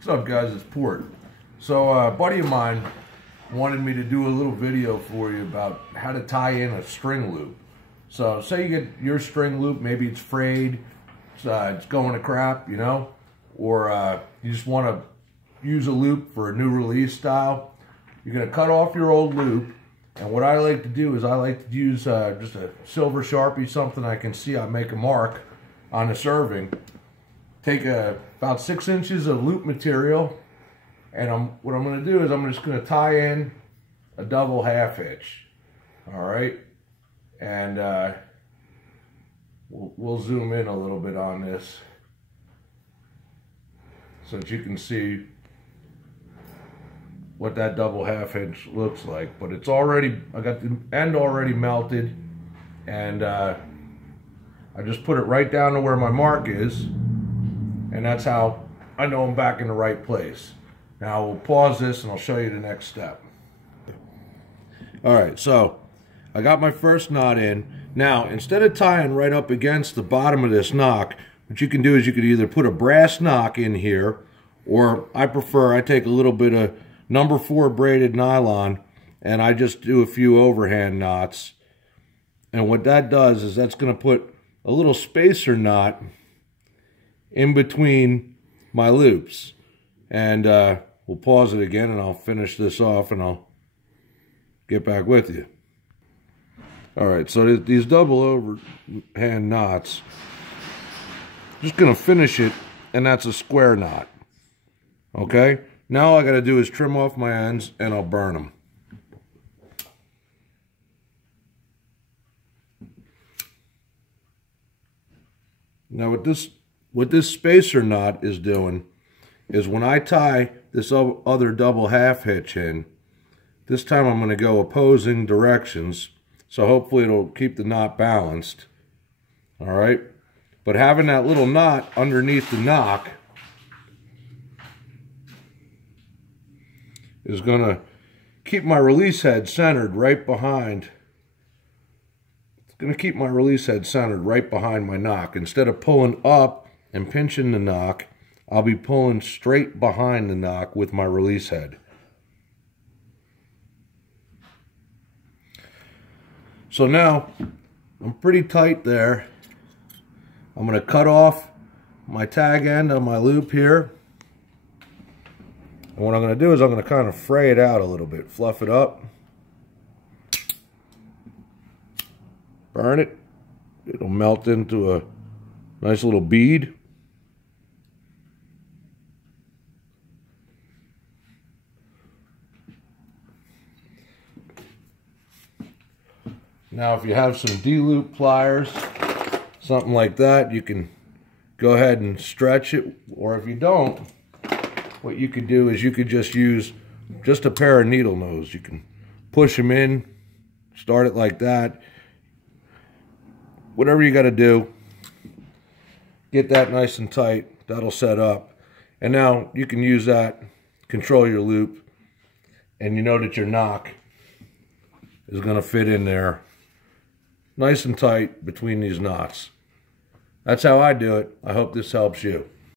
What's up, guys? It's Port. So a buddy of mine wanted me to do a little video for you about how to tie in a string loop. So say you get your string loop, maybe it's frayed, it's going to crap, you know, or you just want to use a loop for a new release style. You're going to cut off your old loop, and what I like to do is I like to use just a silver Sharpie, something I can see. I make a mark on the serving. Take about 6 inches of loop material, and what I'm going to do is I'm just going to tie in a double half hitch. All right, and we'll zoom in a little bit on this so that you can see what that double half hitch looks like. But it's already, I got the end already melted, and I just put it right down to where my mark is. And that's how I know I'm back in the right place. Now we'll pause this and I'll show you the next step. Alright, so I got my first knot in. Now, instead of tying right up against the bottom of this knock, what you can do is you could either put a brass knock in here, or I take a little bit of number 4 braided nylon and I just do a few overhand knots. And what that does is that's going to put a little spacer knot in between my loops. And we'll pause it again and I'll finish this off and I'll get back with you. Alright, so these double overhand knots, just gonna finish it, and that's a square knot. Okay, now all I gotta do is trim off my ends and I'll burn them. Now what this spacer knot is doing is when I tie this other double half hitch in, this time I'm going to go opposing directions, so hopefully it'll keep the knot balanced. Alright, but having that little knot underneath the knock is going to keep my release head centered right behind. It's going to keep my release head centered right behind my knock. Instead of pulling up and pinching the knock, I'll be pulling straight behind the knock with my release head. So now I'm pretty tight there. I'm going to cut off my tag end on my loop here. And what I'm going to do is I'm going to kind of fray it out a little bit, fluff it up, burn it. It'll melt into a nice little bead. Now if you have some D-loop pliers, something like that, you can go ahead and stretch it. Or if you don't, what you could do is you could just use just a pair of needle nose. You can push them in, start it like that. Whatever you got to do, get that nice and tight. That'll set up. And now you can use that, control your loop, and you know that your knock is going to fit in there nice and tight between these knots. That's how I do it. I hope this helps you.